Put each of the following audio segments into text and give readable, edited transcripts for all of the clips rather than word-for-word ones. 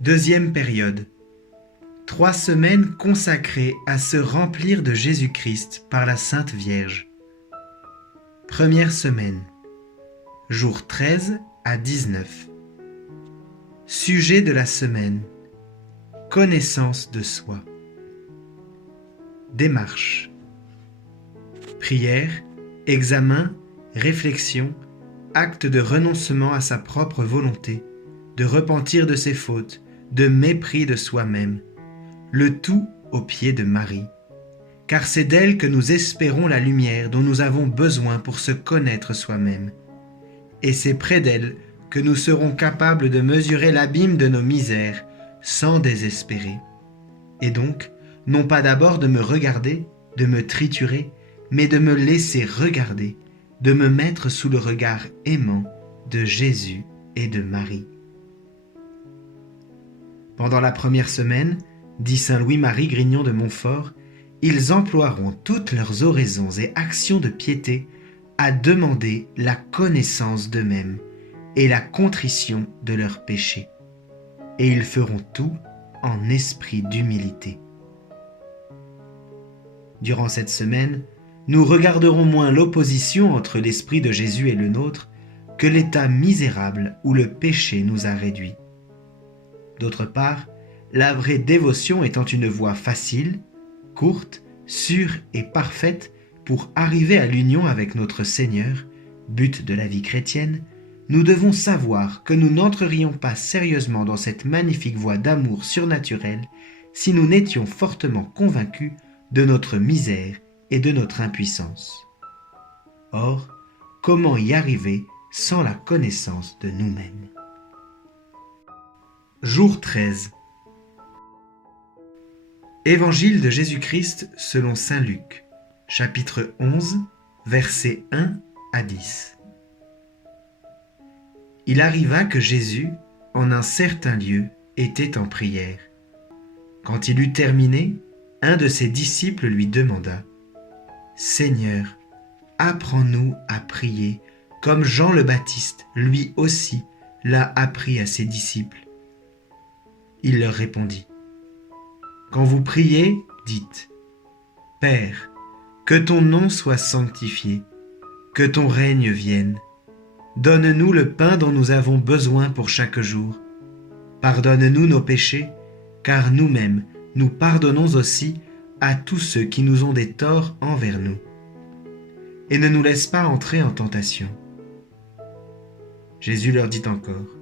Deuxième période. 3 semaines consacrées à se remplir de Jésus-Christ par la Sainte Vierge. Première semaine. Jours 13 à 19. Sujet de la semaine. Connaissance de soi. Démarche. Prière, examen, réflexion, acte de renoncement à sa propre volonté, de repentir de ses fautes, de mépris de soi-même, le tout aux pieds de Marie. Car c'est d'elle que nous espérons la lumière dont nous avons besoin pour se connaître soi-même. Et c'est près d'elle que nous serons capables de mesurer l'abîme de nos misères sans désespérer. Et donc, non pas d'abord de me regarder, de me triturer, mais de me laisser regarder, de me mettre sous le regard aimant de Jésus et de Marie. Pendant la première semaine, dit saint Louis-Marie Grignon de Montfort, ils emploieront toutes leurs oraisons et actions de piété à demander la connaissance d'eux-mêmes et la contrition de leurs péchés. Et ils feront tout en esprit d'humilité. Durant cette semaine, nous regarderons moins l'opposition entre l'esprit de Jésus et le nôtre que l'état misérable où le péché nous a réduits. D'autre part, la vraie dévotion étant une voie facile, courte, sûre et parfaite pour arriver à l'union avec notre Seigneur, but de la vie chrétienne, nous devons savoir que nous n'entrerions pas sérieusement dans cette magnifique voie d'amour surnaturel si nous n'étions fortement convaincus de notre misère et de notre impuissance. Or, comment y arriver sans la connaissance de nous-mêmes? Jour 13. Évangile de Jésus-Christ selon saint Luc, chapitre 11, versets 1 à 10. Il arriva que Jésus, en un certain lieu, était en prière. Quand il eut terminé, un de ses disciples lui demanda : « Seigneur, apprends-nous à prier, comme Jean le Baptiste, lui aussi, l'a appris à ses disciples. » Il leur répondit : « Quand vous priez, dites : Père, que ton nom soit sanctifié, que ton règne vienne. Donne-nous le pain dont nous avons besoin pour chaque jour. Pardonne-nous nos péchés, car nous-mêmes, nous pardonnons aussi à tous ceux qui nous ont des torts envers nous. Et ne nous laisse pas entrer en tentation. » Jésus leur dit encore :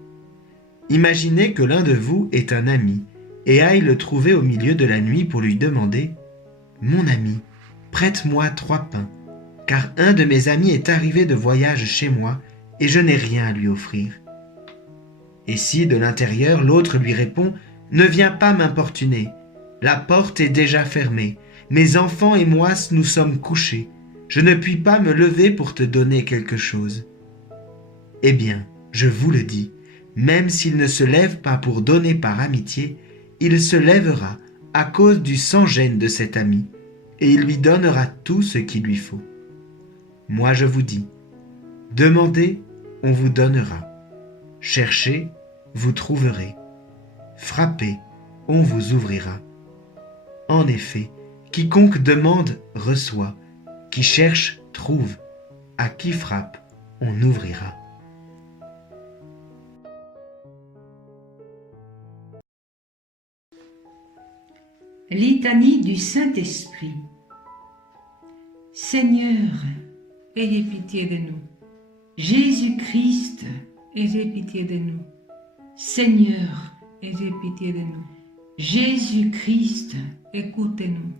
« Imaginez que l'un de vous est un ami et aille le trouver au milieu de la nuit pour lui demander : « Mon ami, prête-moi 3 pains, car un de mes amis est arrivé de voyage chez moi et je n'ai rien à lui offrir. » Et si, de l'intérieur, l'autre lui répond : « Ne viens pas m'importuner, la porte est déjà fermée, mes enfants et moi nous sommes couchés, je ne puis pas me lever pour te donner quelque chose. » Eh bien, je vous le dis, même s'il ne se lève pas pour donner par amitié, il se lèvera à cause du sans-gêne de cet ami, et il lui donnera tout ce qu'il lui faut. Moi je vous dis, demandez, on vous donnera. Cherchez, vous trouverez. Frappez, on vous ouvrira. En effet, quiconque demande reçoit, qui cherche trouve, à qui frappe on ouvrira. Litanie du Saint-Esprit. Seigneur, ayez pitié de nous. Jésus-Christ, ayez pitié de nous. Seigneur, ayez pitié de nous. Jésus-Christ, écoutez-nous.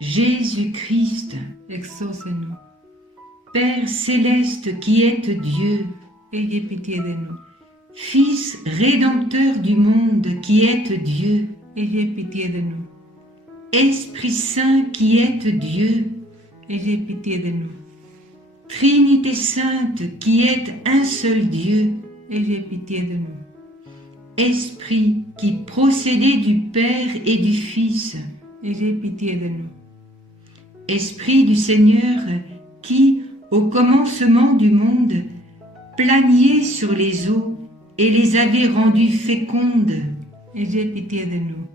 Jésus-Christ, exaucez-nous. Père céleste qui êtes Dieu, ayez pitié de nous. Fils rédempteur du monde qui êtes Dieu, ayez pitié de nous. Esprit Saint qui êtes Dieu, ayez pitié de nous. Trinité Sainte qui êtes un seul Dieu, ayez pitié de nous. Esprit qui procédez du Père et du Fils, ayez pitié de nous. Esprit du Seigneur qui, au commencement du monde, planiez sur les eaux et les avez rendues fécondes, Ayez pitié de nous.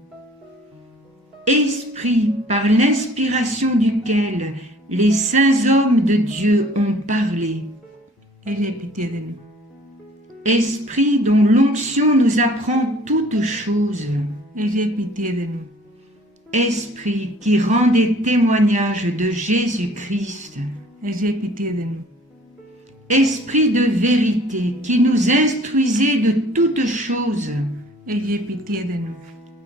Esprit par l'inspiration duquel les saints hommes de Dieu ont parlé, ayez pitié de nous. Esprit dont l'onction nous apprend toutes choses, ayez pitié de nous. Esprit qui rend des témoignages de Jésus-Christ, ayez pitié de nous. Esprit de vérité qui nous instruisez de toutes choses, ayez pitié de nous.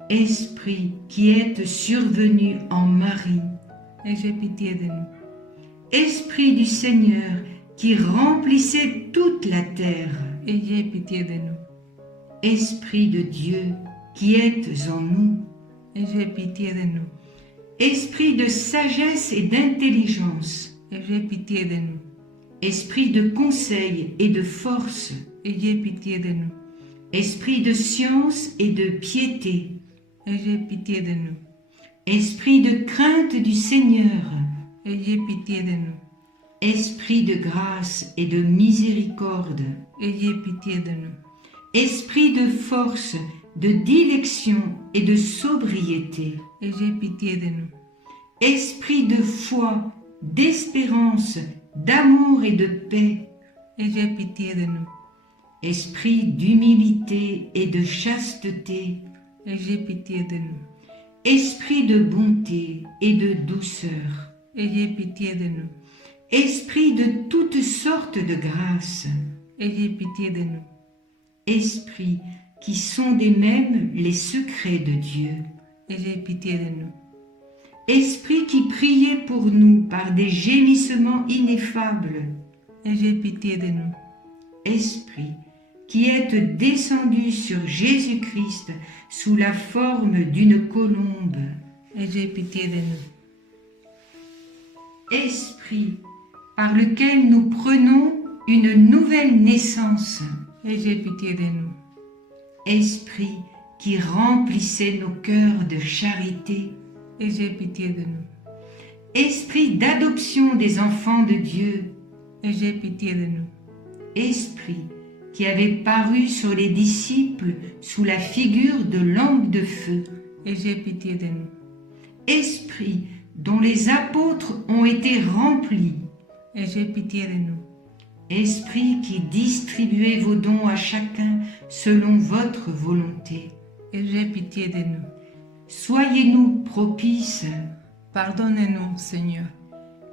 Esprit qui êtes survenu en Marie, ayez pitié de nous. Esprit du Seigneur qui remplissait toute la terre, ayez pitié de nous. Esprit de Dieu qui êtes en nous, ayez pitié de nous. Esprit de sagesse et d'intelligence, ayez pitié de nous. Esprit de conseil et de force, ayez pitié de nous. Esprit de science et de piété, ayez pitié de nous. Esprit de crainte du Seigneur, ayez pitié de nous. Esprit de grâce et de miséricorde, ayez pitié de nous. Esprit de force, de dilection et de sobriété, ayez pitié de nous. Esprit de foi, d'espérance, d'amour et de paix, ayez pitié de nous. Esprit d'humilité et de chasteté, ayez pitié de nous. Esprit de bonté et de douceur, ayez pitié de nous. Esprit de toutes sortes de grâces, ayez pitié de nous. Esprit qui sondez même les secrets de Dieu, ayez pitié de nous. Esprit qui priez pour nous par des gémissements ineffables, ayez pitié de nous. Esprit qui êtes descendu sur Jésus-Christ sous la forme d'une colombe, ayez pitié de nous. Esprit par lequel nous prenons une nouvelle naissance, ayez pitié de nous. Esprit qui remplissait nos cœurs de charité, ayez pitié de nous. Esprit d'adoption des enfants de Dieu, ayez pitié de nous. Esprit qui avait paru sur les disciples sous la figure de lampe de feu, ayez pitié de nous. Esprit dont les apôtres ont été remplis, ayez pitié de nous. Esprit qui distribuez vos dons à chacun selon votre volonté, ayez pitié de nous. Soyez-nous propices, pardonnez-nous, Seigneur.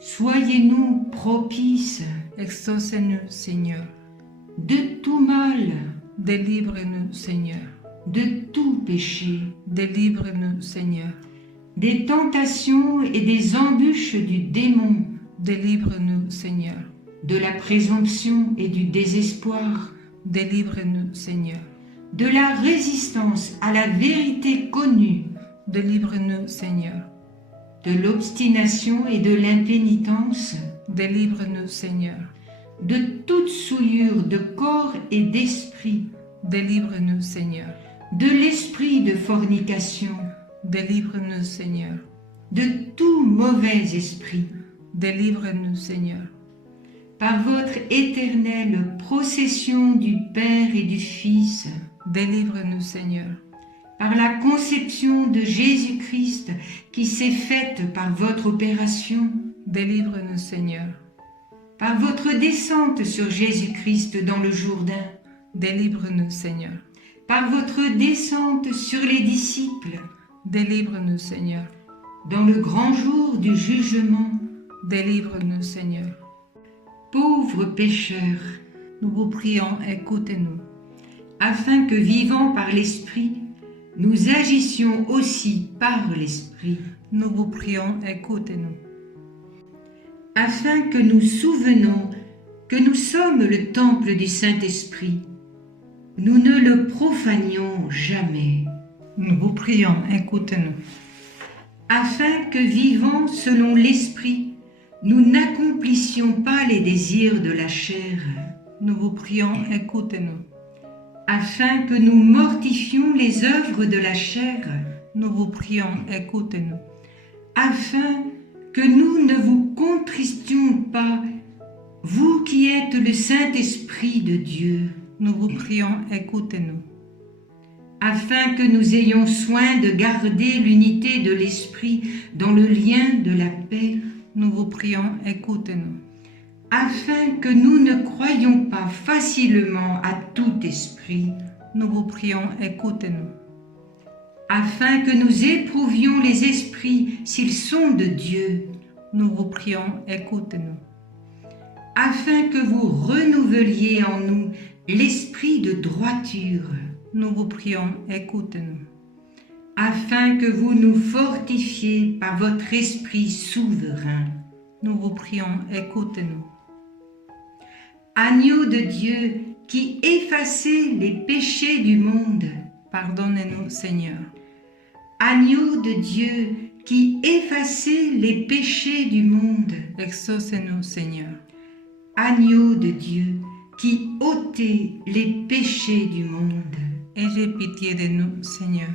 Soyez-nous propices, exaucez-nous, Seigneur. De tout mal, délivre-nous, Seigneur. De tout péché, délivre-nous, Seigneur. Des tentations et des embûches du démon, délivre-nous, Seigneur. De la présomption et du désespoir, délivre-nous, Seigneur. De la résistance à la vérité connue, délivre-nous, Seigneur. De l'obstination et de l'impénitence, délivre-nous, Seigneur. De toute souillure de corps et d'esprit, délivre-nous, Seigneur. De l'esprit de fornication, délivre-nous, Seigneur. De tout mauvais esprit, délivre-nous, Seigneur. Par votre éternelle procession du Père et du Fils, délivre-nous, Seigneur. Par la conception de Jésus-Christ qui s'est faite par votre opération, délivre-nous, Seigneur. Par votre descente sur Jésus-Christ dans le Jourdain, délivre-nous, Seigneur. Par votre descente sur les disciples, délivre-nous, Seigneur. Dans le grand jour du jugement, délivre-nous, Seigneur. Pauvres pécheurs, nous vous prions, écoutez-nous, afin que, vivant par l'Esprit, nous agissions aussi par l'Esprit. Nous vous prions, écoutez-nous. Afin que nous souvenons que nous sommes le temple du Saint-Esprit, nous ne le profanions jamais. Nous vous prions, écoutez-nous. Afin que, vivant selon l'Esprit, nous n'accomplissions pas les désirs de la chair. Nous vous prions, écoutez-nous. Afin que nous mortifions les œuvres de la chair. Nous vous prions, écoutez-nous. Afin que nous ne vous contristions pas, vous qui êtes le Saint-Esprit de Dieu. Nous vous prions, écoutez-nous. afin que nous ayons soin de garder l'unité de l'esprit dans le lien de la paix. Nous vous prions, écoutez-nous. Afin que nous ne croyions pas facilement à tout esprit, nous vous prions, écoutez-nous. Afin que nous éprouvions les esprits s'ils sont de Dieu, nous vous prions, écoutez-nous. Afin que vous renouveliez en nous l'esprit de droiture, nous vous prions, écoutez-nous. Afin que vous nous fortifiez par votre esprit souverain, nous vous prions, écoutez-nous. Agneau de Dieu qui effacez les péchés du monde, pardonnez-nous, Seigneur. Agneau de Dieu qui effacez les péchés du monde, exaucez-nous, Seigneur. Agneau de Dieu qui ôtez les péchés du monde, ayez pitié de nous, Seigneur.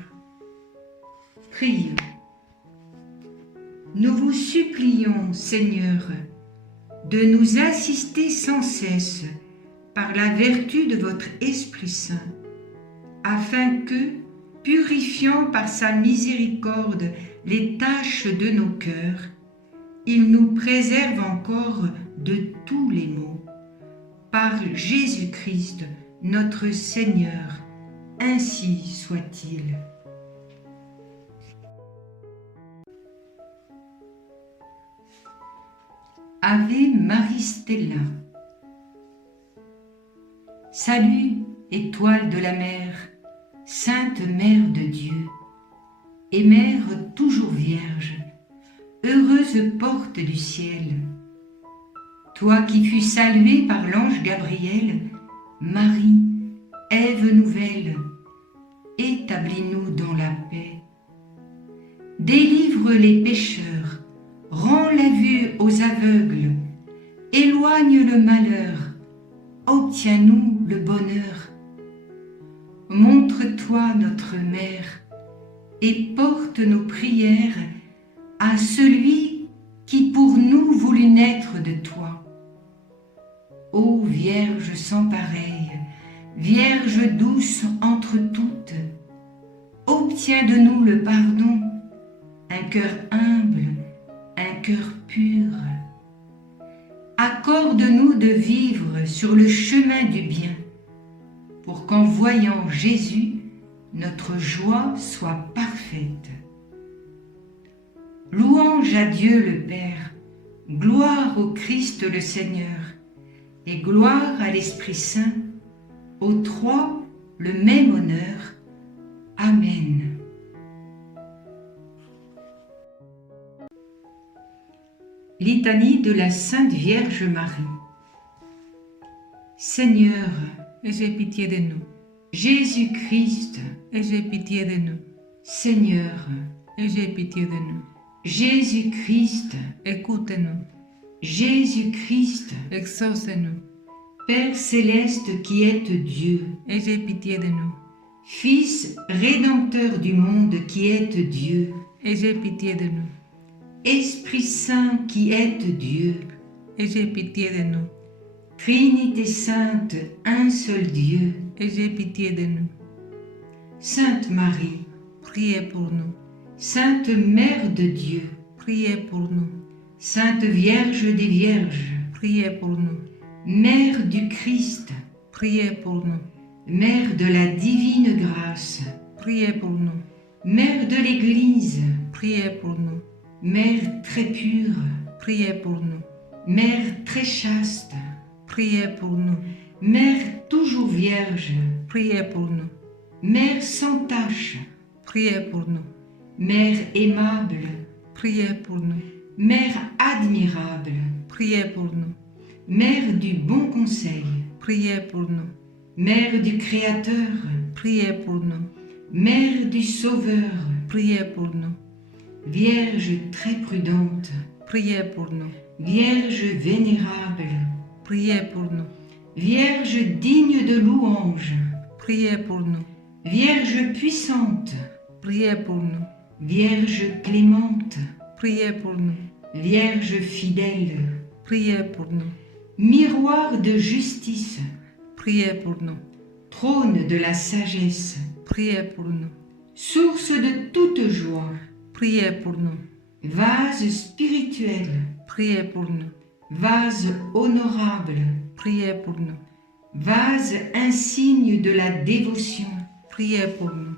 Prions. Nous vous supplions, Seigneur, de nous assister sans cesse par la vertu de votre Esprit Saint, afin que, purifiant par sa miséricorde les taches de nos cœurs, il nous préserve encore de tous les maux. Par Jésus-Christ, notre Seigneur, ainsi soit-il. Ave Marie Stella. Salut, étoile de la mer, Sainte Mère de Dieu, et Mère toujours Vierge, heureuse porte du ciel. Toi qui fus saluée par l'ange Gabriel, Marie, Ève nouvelle, établis-nous dans la paix. Délivre les pécheurs, rends la vue aux aveugles, éloigne le malheur, obtiens-nous le bonheur. Montre-toi notre Mère et porte nos prières à celui qui pour nous voulut naître de toi. Ô Vierge sans pareille, Vierge douce entre toutes, obtiens de nous le pardon, un cœur humble, un cœur pur. Accorde-nous de vivre sur le chemin du bien, pour qu'en voyant Jésus, notre joie soit parfaite. Louange à Dieu le Père, gloire au Christ le Seigneur, et gloire à l'Esprit Saint, aux trois le même honneur. Amen. Litanie de la Sainte Vierge Marie. Seigneur, ayez pitié de nous. Jésus-Christ, ayez pitié de nous. Seigneur, ayez pitié de nous. Jésus-Christ, écoutez-nous. Jésus-Christ, exaucez-nous. Père céleste qui êtes Dieu, ayez pitié de nous. Fils rédempteur du monde qui êtes Dieu, ayez pitié de nous. Esprit Saint qui êtes Dieu, ayez pitié de nous. Trinité sainte, un seul Dieu, ayez pitié de nous. Sainte Marie, priez pour nous. Sainte Mère de Dieu, priez pour nous. Sainte Vierge des Vierges, priez pour nous. Mère du Christ, priez pour nous. Mère de la divine grâce, priez pour nous. Mère de l'Église, priez pour nous. Mère très pure, priez pour nous. Mère très chaste, priez pour nous. Mère toujours vierge, priez pour nous. Mère sans tache, priez pour nous. Mère aimable, priez pour nous. Mère admirable, priez pour nous. Mère du bon conseil, priez pour nous. Mère du Créateur, priez pour nous. Mère du Sauveur, priez pour nous. Vierge très prudente, priez pour nous. Vierge vénérable, priez pour nous. Vierge digne de louange, priez pour nous. Vierge puissante, priez pour nous. Vierge clémente, priez pour nous. Vierge fidèle, priez pour nous. Miroir de justice, priez pour nous. Trône de la sagesse, priez pour nous. Source de toute joie, Priez pour nous. vase spirituel, Priez pour nous. vase honorable, Priez pour nous. vase insigne de la dévotion, Priez pour nous.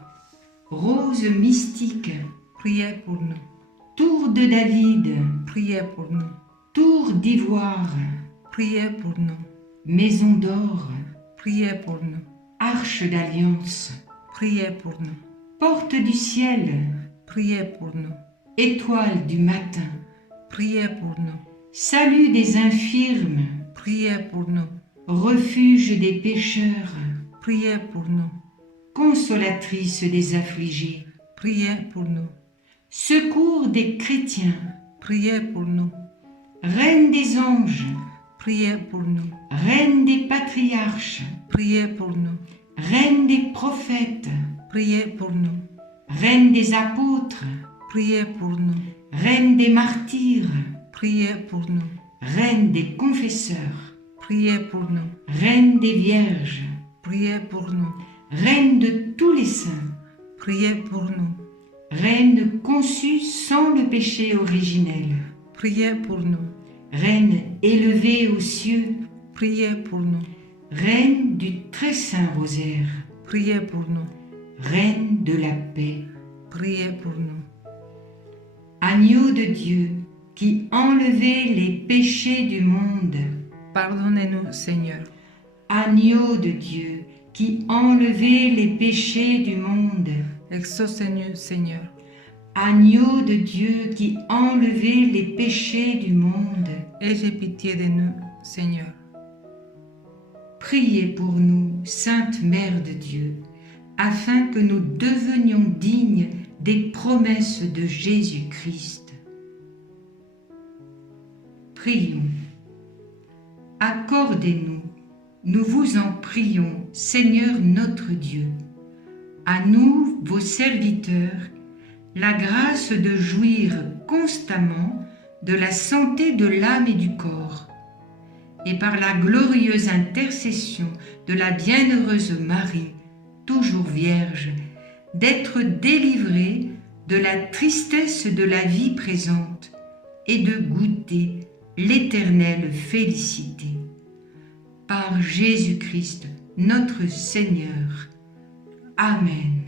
rose mystique, Priez pour nous. tour de David, Priez pour nous. tour d'ivoire, Priez pour nous. maison d'or, Priez pour nous. arche d'alliance, Priez pour nous. porte du ciel, Priez pour nous. étoile du matin, Priez pour nous. salut des infirmes, Priez pour nous. refuge des pécheurs, Priez pour nous. consolatrice des affligés, Priez pour nous. secours des chrétiens, Priez pour nous. reine des anges, Priez pour nous. reine des patriarches, Priez pour nous. reine des prophètes, Priez pour nous. reine des apôtres, Priez pour nous. reine des martyrs, Priez pour nous. reine des confesseurs, Priez pour nous. reine des vierges, Priez pour nous. reine de tous les saints, Priez pour nous. reine conçue sans le péché originel, Priez pour nous. reine élevée aux cieux, Priez pour nous. reine du très saint rosaire, Priez pour nous. reine de la paix, Priez pour nous. agneau de Dieu qui enlevait les péchés du monde, Pardonnez-nous, Seigneur. agneau de Dieu qui enlevait les péchés du monde, Exaucez-nous, Seigneur. agneau de Dieu qui enlevait les péchés du monde, Ayez pitié de nous, Seigneur. priez pour nous, Sainte Mère de Dieu, afin que nous devenions dignes des promesses de Jésus-Christ. Prions. Accordez-nous, nous vous en prions, Seigneur notre Dieu, à nous, vos serviteurs, la grâce de jouir constamment de la santé de l'âme et du corps, et par la glorieuse intercession de la bienheureuse Marie, toujours vierge, d'être délivrés de la tristesse de la vie présente et de goûter l'éternelle félicité. Par Jésus-Christ, notre Seigneur. Amen.